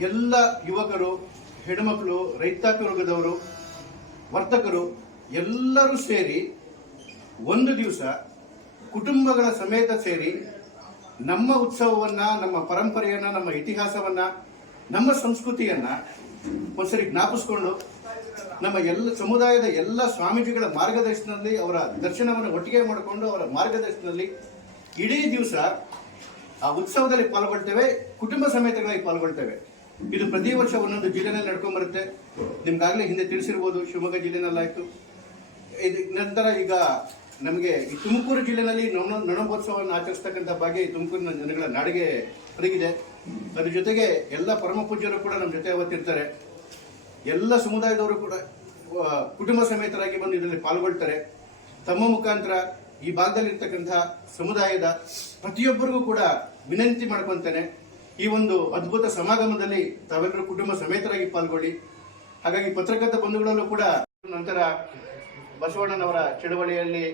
ಎಲ್ಲ ಯುವಕರು ಹೆಣ್ಣುಮಕ್ಕಳು ರೈತಾಪಿ ವರ್ಗದವರು, ವರ್ತಕರು ಎಲ್ಲರೂ ಸೇರಿ ಒಂದು ದಿವಸ ಕುಟುಂಬಗಳ ಸಮೇತ ಸೇರಿ ನಮ್ಮ ಉತ್ಸವವನ್ನ, ನಮ್ಮ ಪರಂಪರೆಯನ್ನ, ನಮ್ಮ ಇತಿಹಾಸವನ್ನ, ನಮ್ಮ ಸಂಸ್ಕೃತಿಯನ್ನ ಒಂದ್ಸರಿ ಜ್ಞಾಪಿಸ್ಕೊಂಡು ನಮ್ಮ ಎಲ್ಲ ಸಮುದಾಯದ ಎಲ್ಲ ಸ್ವಾಮೀಜಿಗಳ ಮಾರ್ಗದರ್ಶನದಲ್ಲಿ, ಅವರ ದರ್ಶನವನ್ನು ಒಟ್ಟಿಗೆ ಮಾಡಿಕೊಂಡು ಅವರ ಮಾರ್ಗದರ್ಶನದಲ್ಲಿ ಇಡೀ ದಿವಸ ಆ ಉತ್ಸವದಲ್ಲಿ ಪಾಲ್ಗೊಳ್ತೇವೆ, ಕುಟುಂಬ ಸಮೇತಗಳಲ್ಲಿ ಪಾಲ್ಗೊಳ್ತೇವೆ. ಇದು ಪ್ರತಿ ವರ್ಷ ಒಂದೊಂದು ಜಿಲ್ಲೆನಲ್ಲಿ ನಡ್ಕೊಂಡ್ಬರುತ್ತೆ ಬರುತ್ತೆ ನಿಮ್ಗಾಗ್ಲೇ ಹಿಂದೆ ತಿಳಿಸಿರ್ಬೋದು, ಶಿವಮೊಗ್ಗ ಜಿಲ್ಲೆನಲ್ಲಾಯ್ತು. ಇದು ನಂತರ ಈಗ ನಮಗೆ ಈ ತುಮಕೂರು ಜಿಲ್ಲೆನಲ್ಲಿ ನೊಣ ನೊಣಬೋತ್ಸವವನ್ನು ಆಚರಿಸ್ತಕ್ಕಂಥ ಭಾಗ್ಯ ಈ ತುಮಕೂರಿನ ಜನಗಳ ನಾಡಿಗೆ ಒದಗಿದೆ. ಅದ್ರ ಜೊತೆಗೆ ಎಲ್ಲ ಪರಮ ಪೂಜ್ಯರು ಕೂಡ ನಮ್ಮ ಜೊತೆ ಅವತ್ತಿರ್ತಾರೆ. ಎಲ್ಲ ಸಮುದಾಯದವರು ಕೂಡ ಕುಟುಂಬ ಸಮೇತರಾಗಿ ಬಂದು ಇದರಲ್ಲಿ ಪಾಲ್ಗೊಳ್ತಾರೆ. ತಮ್ಮ ಮುಖಾಂತರ ಈ ಭಾಗದಲ್ಲಿರ್ತಕ್ಕಂಥ ಸಮುದಾಯದ ಪ್ರತಿಯೊಬ್ಬರಿಗೂ ಕೂಡ ವಿನಂತಿ ಮಾಡ್ಕೊಂತೇನೆ. ಈ ಒಂದು ಅದ್ಭುತ ಸಮಾಗಮದಲ್ಲಿ ತಾವೆಲ್ಲರೂ ಕುಟುಂಬ ಸಮೇತರಾಗಿ ಪಾಲ್ಗೊಳ್ಳಿ. ಹಾಗಾಗಿ ಪತ್ರಕರ್ತ ಬಂಧುಗಳಲ್ಲೂ ಕೂಡ ನಂತರ ಬಸವಣ್ಣನವರ ಚಳವಳಿಯಲ್ಲಿ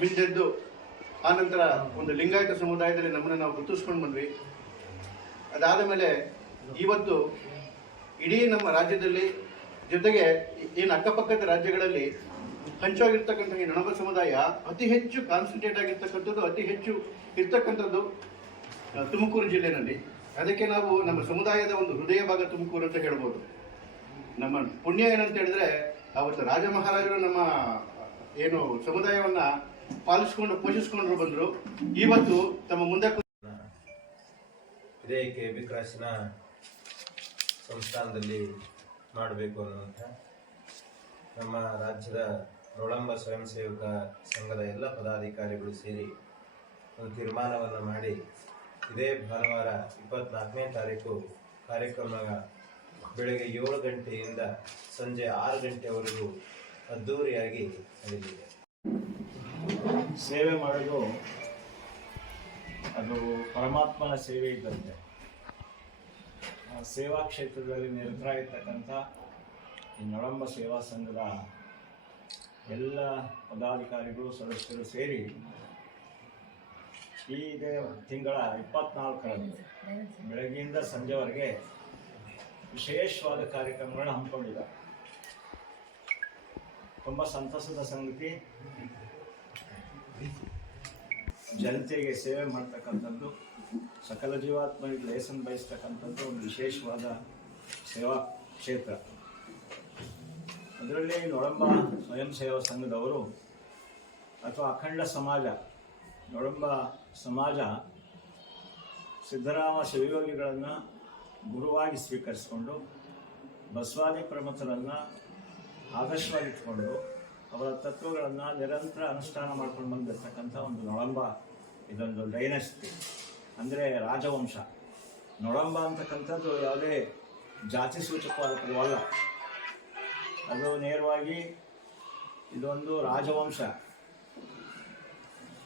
ಮಿಂದೆದ್ದು ಆ ನಂತರ ಒಂದು ಲಿಂಗಾಯತ ಸಮುದಾಯದಲ್ಲಿ ನಮ್ಮನ್ನು ನಾವು ಗುರುತಿಸ್ಕೊಂಡು ಬಂದ್ವಿ. ಅದಾದ ಮೇಲೆ ಇವತ್ತು ಇಡೀ ನಮ್ಮ ರಾಜ್ಯದಲ್ಲಿ ಜೊತೆಗೆ ಏನು ಅಕ್ಕಪಕ್ಕದ ರಾಜ್ಯಗಳಲ್ಲಿ ಹಂಚಾಗಿರ್ತಕ್ಕಂಥ ಈ ನೊಣಬ ಸಮುದಾಯ ಅತಿ ಹೆಚ್ಚು ಕಾನ್ಸಂಟ್ರೇಟ್ ಆಗಿರ್ತಕ್ಕಂಥದ್ದು, ಅತಿ ಹೆಚ್ಚು ಇರ್ತಕ್ಕಂಥದ್ದು ತುಮಕೂರು ಜಿಲ್ಲೆನಲ್ಲಿ. ಅದಕ್ಕೆ ನಾವು ನಮ್ಮ ಸಮುದಾಯದ ಒಂದು ಹೃದಯ ಭಾಗ ತುಮಕೂರು ಅಂತ ಹೇಳ್ಬೋದು. ನಮ್ಮ ಪುಣ್ಯ ಏನಂತ ಹೇಳಿದ್ರೆ, ಅವತ್ತು ರಾಜ ಮಹಾರಾಜರು ನಮ್ಮ, ಏನು ಸಮುದಾಯವನ್ನ ಪಾಲಿಸ್ಕೊಂಡು ಪೋಷಿಸ್ಕೊಂಡ್ರು ಬಂದ್ರು. ಇವತ್ತು ತಮ್ಮ ಮುಂದೆ ಇದೇ ಕೆ ಬಿ ಸಂಸ್ಥಾನದಲ್ಲಿ ಮಾಡಬೇಕು ಅನ್ನುವಂಥ ನಮ್ಮ ರಾಜ್ಯದ ನೊಳಂಬ ಸ್ವಯಂ ಸೇವಕ ಸಂಘದ ಎಲ್ಲ ಪದಾಧಿಕಾರಿಗಳು ಸೇರಿ ಒಂದು ತೀರ್ಮಾನವನ್ನು ಮಾಡಿ ಇದೇ ಭಾನುವಾರ ಇಪ್ಪತ್ನಾಲ್ಕನೇ ತಾರೀಕು ಕಾರ್ಯಕ್ರಮ ಬೆಳಗ್ಗೆ ಏಳು ಗಂಟೆಯಿಂದ ಸಂಜೆ ಆರು ಗಂಟೆವರೆಗೂ ಅದ್ಧೂರಿಯಾಗಿ ನಡೆದಿದೆ ಸೇವೆ ಮಾಡಲು ಅದು ಪರಮಾತ್ಮನ ಸೇವೆ ಇದ್ದಂತೆ. ಸೇವಾ ಕ್ಷೇತ್ರದಲ್ಲಿ ನಿರತರಾಗಿರ್ತಕ್ಕಂಥ ಈ ನೊಳಂಬ ಸೇವಾ ಸಂಘದ ಎಲ್ಲ ಪದಾಧಿಕಾರಿಗಳು, ಸದಸ್ಯರು ಸೇರಿ ಈ ಇದೇ ತಿಂಗಳ ಇಪ್ಪತ್ನಾಲ್ಕರಂದು ಬೆಳಗ್ಗೆಯಿಂದ ಸಂಜೆವರೆಗೆ ವಿಶೇಷವಾದ ಕಾರ್ಯಕ್ರಮಗಳನ್ನ ಹಮ್ಮಿಕೊಂಡಿದ್ದಾರೆ. ತುಂಬ ಸಂತಸದ ಸಂಗತಿ. ಜನತೆಗೆ ಸೇವೆ ಮಾಡ್ತಕ್ಕಂಥದ್ದು, ಸಕಲ ಜೀವಾತ್ಮರಿಗೆ ಲೇಸನ್ ಬಯಸ್ತಕ್ಕಂಥದ್ದು ಒಂದು ವಿಶೇಷವಾದ ಸೇವಾ ಕ್ಷೇತ್ರ. ಅದರಲ್ಲಿ ನೊಳಂಬ ಸ್ವಯಂ ಸೇವಾ ಸಂಘದವರು ಅಥವಾ ಅಖಂಡ ಸಮಾಜ ನೊಳಂಬ ಸಮಾಜ ಸಿದ್ದರಾಮ ಶಿವಯೋಗಿಗಳನ್ನು ಗುರುವಾಗಿ ಸ್ವೀಕರಿಸಿಕೊಂಡು ಬಸವಾದಿ ಪ್ರಮುಖರನ್ನು ಆದರ್ಶವಾಗಿಟ್ಕೊಂಡು ಅವರ ತತ್ವಗಳನ್ನು ನಿರಂತರ ಅನುಷ್ಠಾನ ಮಾಡ್ಕೊಂಡು ಬಂದಿರತಕ್ಕಂಥ ಒಂದು ನೊಳಂಬ ಇದೊಂದು ಡೈನಸ್ಟಿ. ಅಂದರೆ ರಾಜವಂಶ. ನೊಳಂಬ ಅಂತಕ್ಕಂಥದ್ದು ಯಾವುದೇ ಜಾತಿ ಸೂಚಕವಾದ ಪದವಲ್ಲ ಅದು ನೇರವಾಗಿ ಇದೊಂದು ರಾಜವಂಶ.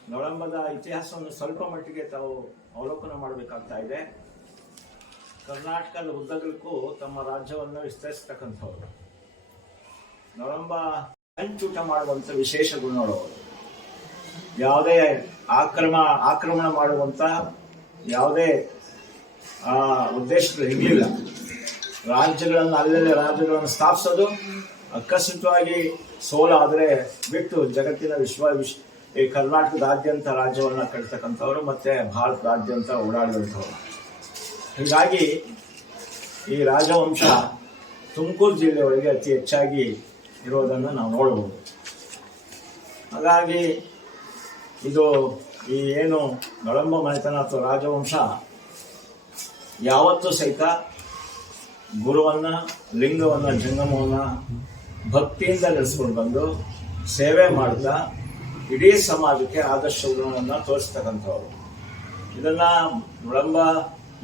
ನೊಳಂಬದ ಇತಿಹಾಸವನ್ನು ಸ್ವಲ್ಪ ಮಟ್ಟಿಗೆ ತಾವು ಅವಲೋಕನ ಮಾಡಬೇಕಾಗ್ತಾ ಇದೆ. ಕರ್ನಾಟಕದ ಉದ್ದಗಲಕ್ಕೂ ತಮ್ಮ ರಾಜ್ಯವನ್ನು ವಿಸ್ತರಿಸ್ತಕ್ಕಂಥವ್ರು. ನವಳಂಬ ಹಂಚೂಟ ಮಾಡುವಂತ ವಿಶೇಷ ಗುಣಗಳವರು ಯಾವುದೇ ಆಕ್ರಮ, ಆಕ್ರಮಣ ಮಾಡುವಂತ ಯಾವುದೇ, ಆ, ಉದ್ದೇಶಗಳು ಇರಲಿಲ್ಲ. ರಾಜ್ಯಗಳನ್ನು, ಅಲ್ಲಲ್ಲಿ ರಾಜ್ಯಗಳನ್ನು ಸ್ಥಾಪಿಸೋದು ಅಕಸ್ಮಿತವಾಗಿ ಸೋಲಾದರೆ ಬಿಟ್ಟು ಜಗತ್ತಿನ ವಿಶ್ವ, ವಿಶ್ ಈ ಕರ್ನಾಟಕದಾದ್ಯಂತ ರಾಜ್ಯವನ್ನು ಕಟ್ತಕ್ಕಂಥವ್ರು ಮತ್ತೆ ಭಾರತದಾದ್ಯಂತ ಓಡಾಡಿದಂಥವ್ರು. ಹೀಗಾಗಿ ಈ ರಾಜವಂಶ ತುಮಕೂರು ಜಿಲ್ಲೆಯೊಳಗೆ ಅತಿ ಹೆಚ್ಚಾಗಿ ಇರೋದನ್ನು ನಾವು ನೋಡಬಹುದು. ಹಾಗಾಗಿ ಇದು ಈ ಏನು ನಳಂಬ ಮನೆತನ ಅಥವಾ ರಾಜವಂಶ ಯಾವತ್ತೂ ಸಹಿತ ಗುರುವನ್ನ, ಲಿಂಗವನ್ನ, ಜಂಗಮವನ್ನ ಭಕ್ತಿಯಿಂದ ನಡೆಸ್ಕೊಂಡು ಬಂದು ಸೇವೆ ಮಾಡ್ತಾ ಇಡೀ ಸಮಾಜಕ್ಕೆ ಆದರ್ಶ ಗುಣವನ್ನು ತೋರಿಸ್ತಕ್ಕಂಥವ್ರು. ಇದನ್ನ ವಿಳಂಬ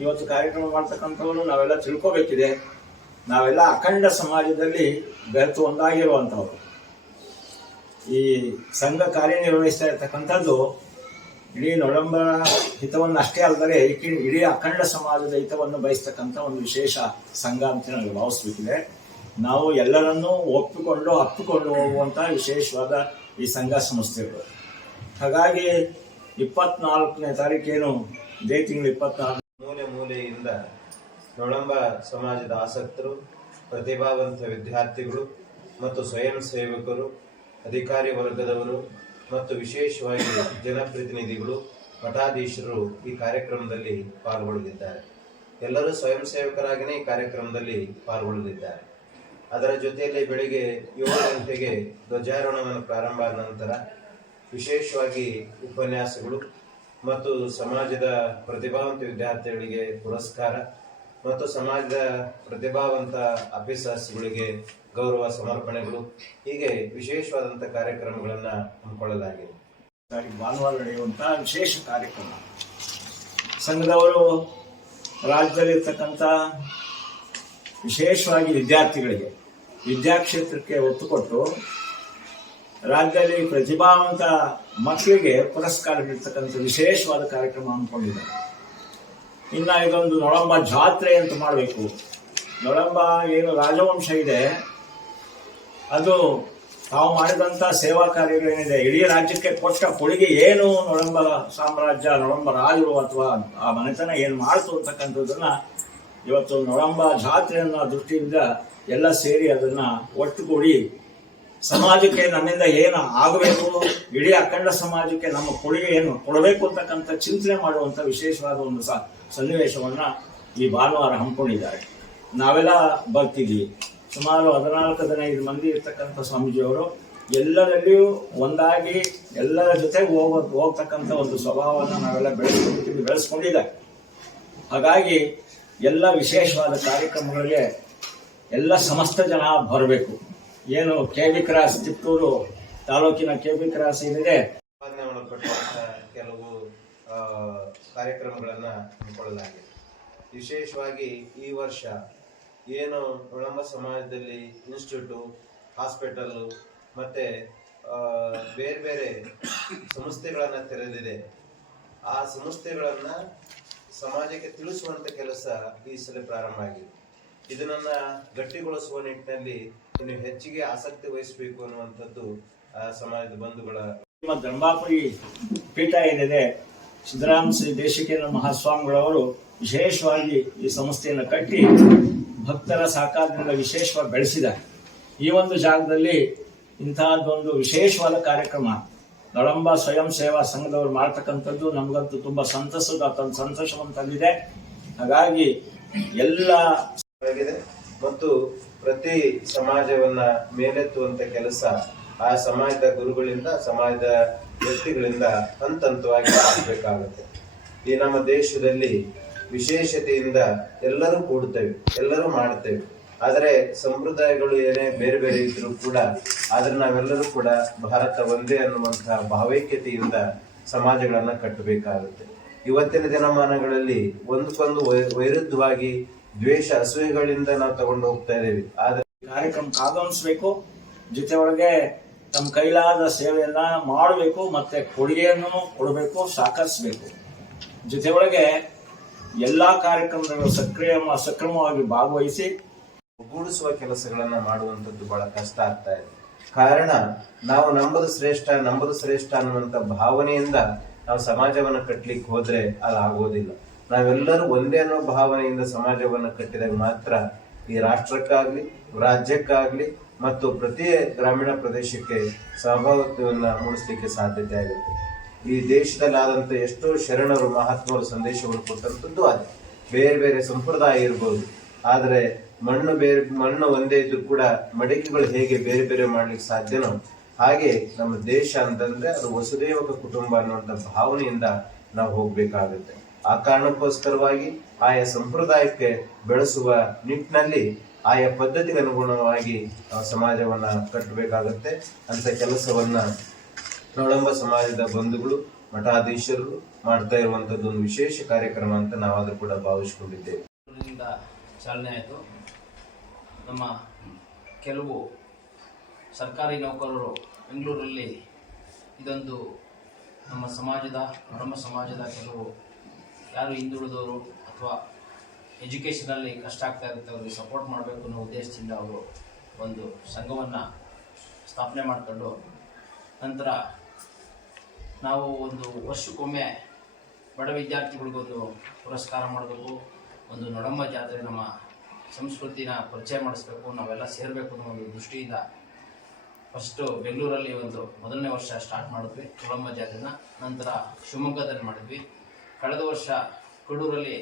ಇವತ್ತು ಕಾರ್ಯಕ್ರಮ ಮಾಡ್ತಕ್ಕಂಥವ್ರು ನಾವೆಲ್ಲ ತಿಳ್ಕೋಬೇಕಿದೆ. ನಾವೆಲ್ಲ ಅಖಂಡ ಸಮಾಜದಲ್ಲಿ ಬೆರೆತು ಒಂದಾಗಿರುವಂಥವ್ರು. ಈ ಸಂಘ ಕಾರ್ಯನಿರ್ವಹಿಸ್ತಾ ಇರ್ತಕ್ಕಂಥದ್ದು ಇಡೀ ನೊಳಂಬ ಹಿತವನ್ನು ಅಷ್ಟೇ ಅಲ್ಲದೆ ಇಡೀ ಅಖಂಡ ಸಮಾಜದ ಹಿತವನ್ನು ಬಯಸ್ತಕ್ಕಂಥ ಒಂದು ವಿಶೇಷ ಸಂಘ ಅಂತ ನಾವು ಭಾವಿಸ್ಬೇಕಿದೆ. ನಾವು ಎಲ್ಲರನ್ನೂ ಒಪ್ಪಿಕೊಂಡು, ಅಪ್ಪಿಕೊಂಡು ಹೋಗುವಂಥ ವಿಶೇಷವಾದ ಈ ಸಂಘ ಸಂಸ್ಥೆಗಳು ಹಾಗಾಗಿ ಇಪ್ಪತ್ನಾಲ್ಕನೇ ತಾರೀಕೇನು ಇದೇ ತಿಂಗಳು ಇಪ್ಪತ್ನಾಲ್ಕು. ಮೂಲೆ ಮೂಲೆಯಿಂದ ನೊಳಂಬ ಸಮಾಜದ ಆಸಕ್ತರು, ಪ್ರತಿಭಾವಂತ ವಿದ್ಯಾರ್ಥಿಗಳು ಮತ್ತು ಸ್ವಯಂ ಸೇವಕರು, ಅಧಿಕಾರಿ ವರ್ಗದವರು ಮತ್ತು ವಿಶೇಷವಾಗಿ ಜನಪ್ರತಿನಿಧಿಗಳು, ಮಠಾಧೀಶರು ಈ ಕಾರ್ಯಕ್ರಮದಲ್ಲಿ ಪಾಲ್ಗೊಳ್ಳಲಿದ್ದಾರೆ. ಎಲ್ಲರೂ ಸ್ವಯಂ ಸೇವಕರಾಗಿಯೇ ಈ ಕಾರ್ಯಕ್ರಮದಲ್ಲಿ ಪಾಲ್ಗೊಳ್ಳಲಿದ್ದಾರೆ. ಅದರ ಜೊತೆಯಲ್ಲಿ ಬೆಳಿಗ್ಗೆ ಏಳು ಗಂಟೆಗೆ ಧ್ವಜಾರೋಹಣವನ್ನು ಪ್ರಾರಂಭ ಆದ ನಂತರ ವಿಶೇಷವಾಗಿ ಉಪನ್ಯಾಸಗಳು ಮತ್ತು ಸಮಾಜದ ಪ್ರತಿಭಾವಂತ ವಿದ್ಯಾರ್ಥಿಗಳಿಗೆ ಪುರಸ್ಕಾರ ಮತ್ತು ಸಮಾಜದ ಪ್ರತಿಭಾವಂತ ಆಫೀಸರ್ಸ್ಗಳಿಗೆ ಗೌರವ ಸಮರ್ಪಣೆಗಳು. ಹೀಗೆ ವಿಶೇಷವಾದಂಥ ಕಾರ್ಯಕ್ರಮಗಳನ್ನು ಹಮ್ಮಿಕೊಳ್ಳಲಾಗಿದೆ. ಭಾನುವಾರ ನಡೆಯುವಂತಹ ವಿಶೇಷ ಕಾರ್ಯಕ್ರಮ. ಸಂಘದವರು ರಾಜ್ಯದಲ್ಲಿರ್ತಕ್ಕಂಥ ವಿಶೇಷವಾಗಿ ವಿದ್ಯಾರ್ಥಿಗಳಿಗೆ ವಿದ್ಯಾಕ್ಷೇತ್ರಕ್ಕೆ ಒತ್ತು ಕೊಟ್ಟು ರಾಜ್ಯದಲ್ಲಿ ಪ್ರತಿಭಾವಂತ ಮಕ್ಕಳಿಗೆ ಪುರಸ್ಕಾರ ನೀಡ್ತಕ್ಕಂಥ ವಿಶೇಷವಾದ ಕಾರ್ಯಕ್ರಮ ಹಮ್ಮಿಕೊಂಡಿದ್ದಾರೆ. ಇನ್ನು ಇದೊಂದು ನೊಳಂಬ ಜಾತ್ರೆ ಅಂತ ಮಾಡಬೇಕು. ನೊಳಂಬ ಏನು ರಾಜವಂಶ ಇದೆ. ಅದು ತಾವು ಮಾಡಿದಂತ ಸೇವಾ ಕಾರ್ಯಗಳೇನಿದೆ? ಇಡೀ ರಾಜ್ಯಕ್ಕೆ ಕೊಟ್ಟ ಕೊಡುಗೆ ಏನು ನೊಳಂಬ ಸಾಮ್ರಾಜ್ಯ, ನೊಳಂಬ ರಾಜರು ಅಥವಾ ಆ ಮನೆತನ ಏನು ಮಾಡ್ತು ಅಂತಕ್ಕಂಥದ್ದನ್ನ ಇವತ್ತು ನೊಳಂಬ ಜಾತ್ರೆ ಅನ್ನೋ ದೃಷ್ಟಿಯಿಂದ ಎಲ್ಲ ಸೇರಿ ಅದನ್ನ ಒಟ್ಟುಗೂಡಿ ಸಮಾಜಕ್ಕೆ ನಮ್ಮಿಂದ ಏನು ಆಗಬೇಕು ಇಡೀ ಅಖಂಡ ಸಮಾಜಕ್ಕೆ ನಮ್ಮ ಕೊಡುಗೆ ಏನು ಕೊಡಬೇಕು ಅಂತಕ್ಕಂಥ ಚಿಂತನೆ ಮಾಡುವಂಥ ವಿಶೇಷವಾದ ಒಂದು ಸ, ಸನ್ನಿವೇಶವನ್ನ ಈ ಭಾನುವಾರ ಹಮ್ಮಿಕೊಂಡಿದ್ದಾರೆ. ನಾವೆಲ್ಲ ಬರ್ತಿದ್ವಿ. ಸುಮಾರು ಹದಿನಾಲ್ಕು ಹದಿನೈದು ಮಂದಿ ಇರ್ತಕ್ಕಂಥ ಸ್ವಾಮೀಜಿಯವರು ಎಲ್ಲರಲ್ಲಿಯೂ ಒಂದಾಗಿ ಎಲ್ಲರ ಜೊತೆ ಹೋಗ, ಹೋಗ್ತಕ್ಕಂಥ ಒಂದು ಸ್ವಭಾವವನ್ನು ನಾವೆಲ್ಲ ಬೆಳೆಸ್ಕೊಂಡಿದ್ದೀವಿ ಬೆಳೆಸ್ಕೊಂಡಿದ್ದಾರೆ. ಹಾಗಾಗಿ ಎಲ್ಲ ವಿಶೇಷವಾದ ಕಾರ್ಯಕ್ರಮಗಳಿಗೆ ಎಲ್ಲ ಸಮಸ್ತ ಜನ ಬರಬೇಕು. ಏನು ಕೆ ಬಿ ಕ್ರಾಸ್ ಚಿತ್ತೂರು ತಾಲೂಕಿನ ಕೆ ಬಿ ಕ್ರಾಸ್ ಏನಿದೆ? ಕೆಲವು ಕಾರ್ಯಕ್ರಮಗಳನ್ನ ಹಮ್ಮಿಕೊಳ್ಳಲಾಗಿದೆ. ವಿಶೇಷವಾಗಿ ಈ ವರ್ಷ ಏನು ವಿಳಂಬ ಸಮಾಜದಲ್ಲಿ ಇನ್ಸ್ಟಿಟ್ಯೂಟು, ಹಾಸ್ಪಿಟಲ್ ಮತ್ತೆ ಬೇರೆ ಬೇರೆ ಸಂಸ್ಥೆಗಳನ್ನ ತೆರೆದಿದೆ. ಆ ಸಂಸ್ಥೆಗಳನ್ನ ಸಮಾಜಕ್ಕೆ ತಿಳಿಸುವಂತ ಕೆಲಸ ಈ ಸಲ ಪ್ರಾರಂಭ ಆಗಿದೆ. ಇದನ್ನ ಗಟ್ಟಿಗೊಳಿಸುವ ನಿಟ್ಟಿನಲ್ಲಿ ಇನ್ನು ಹೆಚ್ಚಿಗೆ ಆಸಕ್ತಿ ವಹಿಸಬೇಕು ಅನ್ನುವಂಥದ್ದು ಸಮಾಜದ ಬಂಧುಗಳ ನಮ್ಮ ಧರ್ಮಾಪುರಿ ಪೀಠ ಏನಿದೆ ಸಿದ್ದರಾಮ ಶ್ರೀ ದೇಶಿಕೇಂದ್ರ ಮಹಾಸ್ವಾಮಿಗಳವರು ವಿಶೇಷವಾಗಿ ಈ ಸಂಸ್ಥೆಯನ್ನು ಕಟ್ಟಿ ಭಕ್ತರ ಸಾಕಾರದಿಂದ ವಿಶೇಷವಾಗಿ ಬೆಳೆಸಿದ್ದಾರೆ. ಈ ಒಂದು ಜಾಗದಲ್ಲಿ ಇಂತಹದ್ದೊಂದು ವಿಶೇಷವಾದ ಕಾರ್ಯಕ್ರಮ ನಳಂಬ ಸ್ವಯಂ ಸೇವಾ ಸಂಘದವರು ಮಾಡ್ತಕ್ಕಂಥದ್ದು ನಮಗಂತೂ ತುಂಬಾ ಸಂತಸದ ಸಂತೋಷವನ್ನು ತಂದಿದೆ ಹಾಗಾಗಿ ಎಲ್ಲ ಮತ್ತು ಪ್ರತಿ ಸಮಾಜವನ್ನ ಮೇಲೆತ್ತುವಂತ ಕೆಲಸ ಆ ಸಮಾಜದ ಗುರುಗಳಿಂದ, ಸಮಾಜದ ವ್ಯಕ್ತಿಗಳಿಂದ ಹಂತ ಹಂತವಾಗಿ ಆಗಬೇಕಾಗುತ್ತೆ ಈ ನಮ್ಮ ದೇಶದಲ್ಲಿ ವಿಶೇಷತೆಯಿಂದ ಎಲ್ಲರೂ ಕೂಡ್ತೇವೆ, ಎಲ್ಲರೂ ಮಾಡ್ತೇವೆ ಆದರೆ ಸಂಪ್ರದಾಯಗಳು ಏನೇ ಬೇರೆ ಬೇರೆ ಇದ್ರೂ ಕೂಡ, ಆದರೆ ನಾವೆಲ್ಲರೂ ಕೂಡ ಭಾರತ ಒಂದೇ ಅನ್ನುವಂತಹ ಭಾವೈಕ್ಯತೆಯಿಂದ ಸಮಾಜಗಳನ್ನ ಕಟ್ಟಬೇಕಾಗುತ್ತೆ. ಇವತ್ತಿನ ದಿನಮಾನಗಳಲ್ಲಿ ಒಂದಕ್ಕೊಂದು ವೈರುದ್ಧವಾಗಿ ದ್ವೇಷ, ಅಸೂಯೆಗಳಿಂದ ನಾವು ತಗೊಂಡು ಹೋಗ್ತಾ ಇದ್ದೇವೆ. ಆದರೆ ಕಾರ್ಯಕ್ರಮ ಆಗಮಿಸ್ಬೇಕು ಜೊತೆ ಒಳಗೆ ತಮ್ಮ ಕೈಲಾದ ಸೇವೆಯನ್ನ ಮಾಡಬೇಕು, ಮತ್ತೆ ಕೊಡುಗೆಯನ್ನು ಕೊಡಬೇಕು ಸಹಕರಿಸಬೇಕು ಜೊತೆ ಒಳಗೆ ಎಲ್ಲಾ ಕಾರ್ಯಕ್ರಮಗಳು ಸಕ್ರಿಯ ಸಕ್ರಮವಾಗಿ ಭಾಗವಹಿಸಿ ಒಗ್ಗೂಡಿಸುವ ಕೆಲಸಗಳನ್ನ ಮಾಡುವಂತದ್ದು ಬಹಳ ಕಷ್ಟ ಆಗ್ತಾ ಇದೆ. ಕಾರಣ, ನಾವು ನಂಬದು ಶ್ರೇಷ್ಠ ನಂಬದು ಶ್ರೇಷ್ಠ ಅನ್ನುವಂತ ಭಾವನೆಯಿಂದ ನಾವು ಸಮಾಜವನ್ನ ಕಟ್ಟಲಿಕ್ಕೆ ಹೋದ್ರೆ ಅದು ಆಗೋದಿಲ್ಲ ನಾವೆಲ್ಲರೂ ಒಂದೇ ಅನ್ನೋ ಭಾವನೆಯಿಂದ ಸಮಾಜವನ್ನ ಕಟ್ಟಿದಾಗ ಮಾತ್ರ ಈ ರಾಷ್ಟ್ರಕ್ಕಾಗ್ಲಿ, ರಾಜ್ಯಕ್ಕಾಗ್ಲಿ ಮತ್ತು ಪ್ರತಿ ಗ್ರಾಮೀಣ ಪ್ರದೇಶಕ್ಕೆ ಸಹಭಾಗಿತ್ವವನ್ನ ಮೂಡಿಸ್ಲಿಕ್ಕೆ ಸಾಧ್ಯತೆ ಆಗುತ್ತೆ. ಈ ದೇಶದಲ್ಲಿ ಆದಂತ ಎಷ್ಟೋ ಶರಣರು ಮಹಾತ್ಮರು ಸಂದೇಶವನ್ನು ಕೊಟ್ಟಂತದ್ದು ಅದೇ. ಬೇರೆ ಬೇರೆ ಸಂಪ್ರದಾಯ ಇರ್ಬೋದು. ಆದ್ರೆ ಮಣ್ಣು ಬೇರೆ, ಮಣ್ಣು ಒಂದೇ ಇದ್ರೂ ಕೂಡ ಮಡಿಕೆಗಳು ಹೇಗೆ ಬೇರೆ ಬೇರೆ ಮಾಡ್ಲಿಕ್ಕೆ ಸಾಧ್ಯನೋ ಹಾಗೆ ನಮ್ಮ ದೇಶ ಅಂತಂದ್ರೆ ಅದು ವಸುದೇವಕ ಕುಟುಂಬ ಅನ್ನುವಂತ ಭಾವನೆಯಿಂದ ನಾವು ಹೋಗ್ಬೇಕಾಗುತ್ತೆ. ಆ ಕಾರಣಕ್ಕೋಸ್ಕರವಾಗಿ ಆಯಾ ಸಂಪ್ರದಾಯಕ್ಕೆ ಬೆಳೆಸುವ ನಿಟ್ಟಿನಲ್ಲಿ ಆಯಾ ಪದ್ಧತಿಗೆ ಅನುಗುಣವಾಗಿ ಸಮಾಜವನ್ನ ಕಟ್ಟಬೇಕಾಗುತ್ತೆ. ಅಂತ ಕೆಲಸವನ್ನ ನೋಡಂಬ ಸಮಾಜದ ಬಂಧುಗಳು, ಮಠಾಧೀಶರು ಮಾಡ್ತಾ ಇರುವಂತದ್ದು ಒಂದು ವಿಶೇಷ ಕಾರ್ಯಕ್ರಮ ಅಂತ ನಾವಾದ್ರೂ ಕೂಡ ಭಾವಿಸ್ಕೊಂಡಿದ್ದೇವೆ. ಚಾಲನೆ ಆಯಿತು ನಮ್ಮ ಕೆಲವು ಸರ್ಕಾರಿ ನೌಕರರು ಬೆಂಗಳೂರಲ್ಲಿ ಇದೊಂದು ನಮ್ಮ ಸಮಾಜದ ನಮ್ಮ ಸಮಾಜದ ಕೆಲವು ಯಾರು ಹಿಂದುಳಿದವರು ಅಥವಾ ಎಜುಕೇಷನಲ್ಲಿ ಕಷ್ಟ ಆಗ್ತಾ ಇರುತ್ತೆ ಅವ್ರಿಗೆ ಸಪೋರ್ಟ್ ಮಾಡಬೇಕು ಅನ್ನೋ ಉದ್ದೇಶದಿಂದ ಅವರು ಒಂದು ಸಂಘವನ್ನು ಸ್ಥಾಪನೆ ಮಾಡಿಕೊಂಡು ನಂತರ ನಾವು ಒಂದು ವರ್ಷಕ್ಕೊಮ್ಮೆ ಬಡ ವಿದ್ಯಾರ್ಥಿಗಳಿಗೊಂದು ಪುರಸ್ಕಾರ ಮಾಡಬೇಕು. ಒಂದು ನೊಡಮ್ಮ ಜಾತ್ರೆ ನಮ್ಮ ಸಂಸ್ಕೃತಿನ ಪರಿಚಯ ಮಾಡಿಸ್ಬೇಕು, ನಾವೆಲ್ಲ ಸೇರಬೇಕು ಅನ್ನೋ ಒಂದು ದೃಷ್ಟಿಯಿಂದ ಫಸ್ಟು ಬೆಂಗಳೂರಲ್ಲಿ ಒಂದು ಮೊದಲನೇ ವರ್ಷ ಸ್ಟಾರ್ಟ್ ಮಾಡಿದ್ವಿ ನೊಡಮ್ಮ ಜಾತ್ರೆನ. ನಂತರ ಶಿವಮೊಗ್ಗದಲ್ಲಿ ಮಾಡಿದ್ವಿ. ಕಳೆದ ವರ್ಷ ಕಡೂರಲ್ಲಿ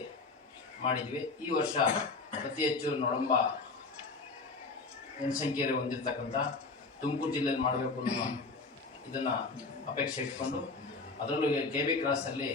ಮಾಡಿದ್ವಿ. ಈ ವರ್ಷ ಅತಿ ಹೆಚ್ಚು ನೊಡಂಬ ಜನಸಂಖ್ಯೆಯಲ್ಲಿ ಹೊಂದಿರತಕ್ಕಂಥ ತುಮಕೂರು ಜಿಲ್ಲೆಯಲ್ಲಿ ಮಾಡಬೇಕು ಅನ್ನೋ ಇದನ್ನು ಅಪೇಕ್ಷೆ ಇಟ್ಕೊಂಡು, ಅದರಲ್ಲೂ ಕೆ ಬಿ ಕ್ರಾಸಲ್ಲಿ